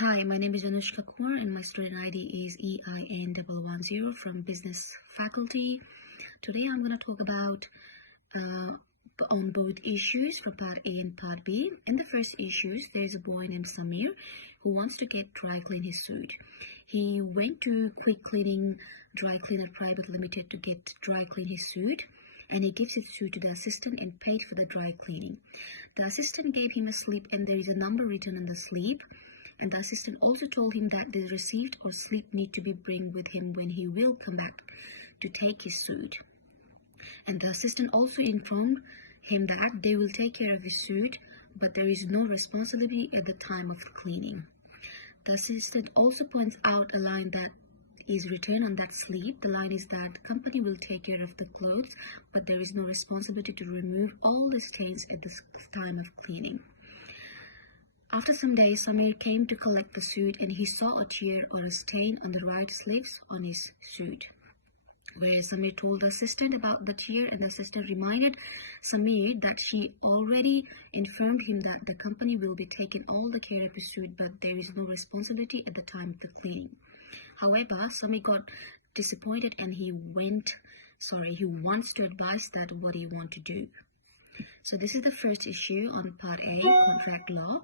Hi, my name is Anushka Kumar and my student ID is EIN110 from Business Faculty. Today I'm going to talk about on both issues for Part A and Part B. In the first issues, there is a boy named Samir who wants to get dry clean his suit. He went to Quick Cleaning Dry Cleaner Private Limited to get dry clean his suit, and he gives his suit to the assistant and paid for the dry cleaning. The assistant gave him a slip and there is a number written on the slip. And the assistant also told him that the receipt or slip need to be bring with him when he will come back to take his suit. And the assistant also informed him that they will take care of his suit, but there is no responsibility at the time of cleaning. The assistant also points out a line that is written on that slip. The line is that the company will take care of the clothes, but there is no responsibility to remove all the stains at the time of cleaning. After some days, Samir came to collect the suit and he saw a tear or a stain on the right sleeves on his suit. Whereas Samir told the assistant about the tear, and the assistant reminded Samir that she already informed him that the company will be taking all the care of the suit, but there is no responsibility at the time of the cleaning. However, Samir got disappointed and he wants to advise that what he want to do. So this is the first issue on Part A, Contract Law.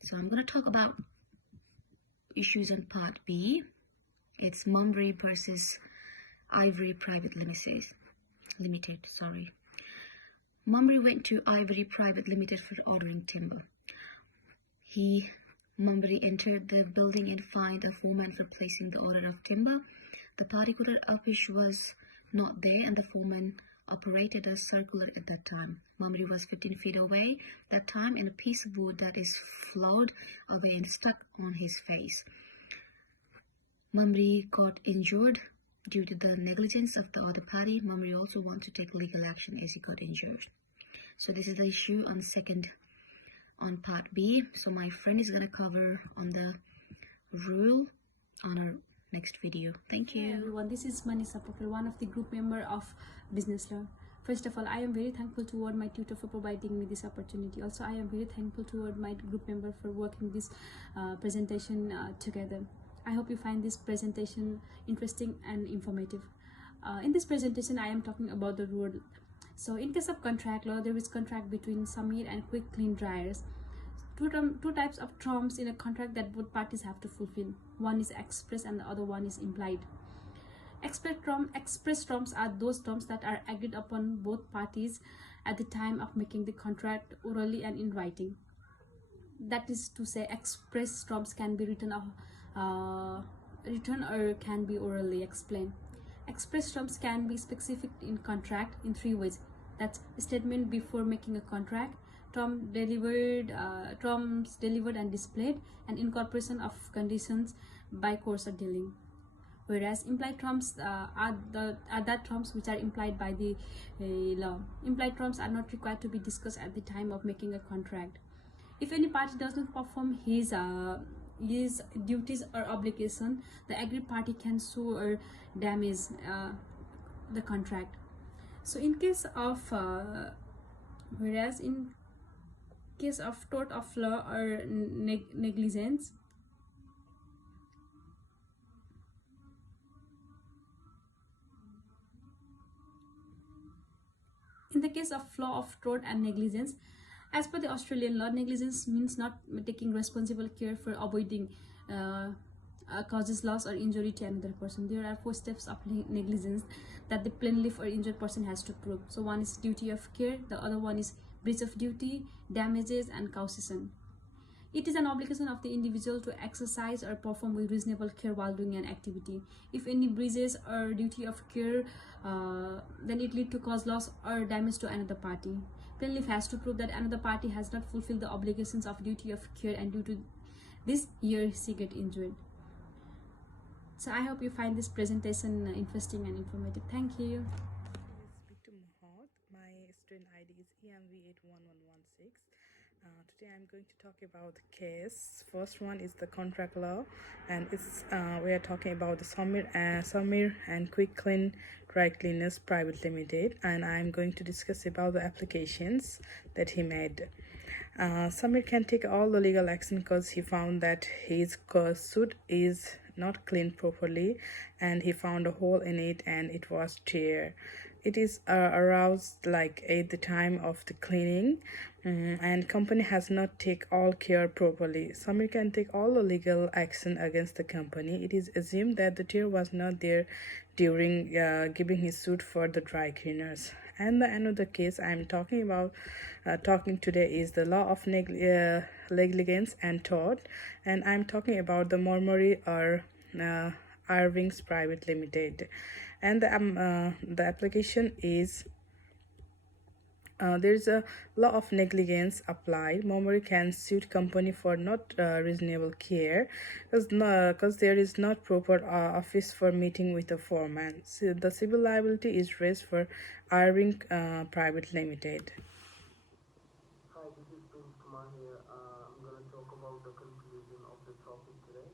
So I'm going to talk about issues on Part B. It's Mumry versus Ivory Private Limited. Mumry went to Ivory Private Limited for ordering timber. Mumry entered the building and fined a foreman for placing the order of timber. The particular office was not there and the foreman operated a circular at that time. Mumry was 15 feet away that time and a piece of wood that is flowed away and stuck on his face. Mumry got injured due to the negligence of the other party. Mumry also wants to take legal action as he got injured. So this is the issue on Part B. So my friend is going to cover on the rule on our next video. Thank you. Hi everyone, this is Manisa Pokhar, one of the group member of Business Law. First of all, I am very thankful toward my tutor for providing me this opportunity. Also, I am very thankful toward my group member for working this presentation together. I hope you find this presentation interesting and informative. In this presentation, I am talking about the rule. So in case of contract law, there is contract between Samir and Quick Clean Dryers. Two types of terms in a contract that both parties have to fulfill. One is express and the other one is implied. Express terms are those terms that are agreed upon both parties at the time of making the contract orally and in writing. That is to say, express terms can be written or can be orally explained. Express terms can be specific in contract in three ways. That's statement before making a contract, terms delivered and displayed, and incorporation of conditions by course of dealing. Whereas implied terms are that terms which are implied by the law. Implied terms are not required to be discussed at the time of making a contract. If any party does not perform his duties or obligation, the aggrieved party can sue or damage the contract. So in case of tort of law or negligence, in the case of law of tort and negligence, as per the Australian law, negligence means not taking responsible care for avoiding causes loss or injury to another person. There are 4 steps of negligence that the plaintiff or injured person has to prove. So one is duty of care, the other one is breach of duty, damages, and causation. It is an obligation of the individual to exercise or perform with reasonable care while doing an activity. If any breaches or duty of care, then it lead to cause loss or damage to another party. Plaintiff has to prove that another party has not fulfilled the obligations of duty of care, and due to this, she get injured. So I hope you find this presentation interesting and informative. Thank you. Speak to Mohad. My student ID is EMV81116. Today I'm going to talk about the case. First one is the contract law, and we are talking about the Samir and Quick Clean Dry Cleaners Private Limited, and I'm going to discuss about the applications that he made. Samir can take all the legal action because he found that his suit is not cleaned properly, and he found a hole in it and it was tear. It is aroused like at the time of the cleaning, and company has not take all care properly. Samir can take all the legal action against the company. It is assumed that the tear was not there during giving his suit for the dry cleaners. And the another case I'm talking about talking today is the law of negligence and tort, and I'm talking about the Mormori or Irving's Private Limited, and the application is there is a law of negligence applied. Momori can sue company for not reasonable care because there is not proper office for meeting with the foreman. So the civil liability is raised for Irving Private Limited. Hi, this is Prince Kumar here. I'm going to talk about the conclusion of the topic today.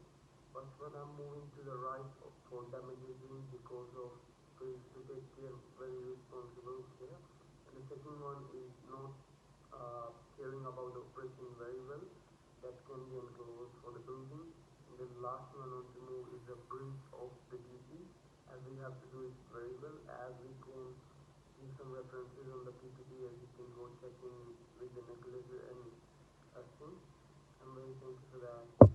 First one, I'm moving to the right for damaging because of fail to take care very responsible care. And the second one is not caring about the operation very well. That can be enclosed for the building. And the last one I want to move is the breach of the duty, as we have to do it very well, as we can give some references on the PPT, as you can go check in with the nebulizer and things. I'm very thankful for that.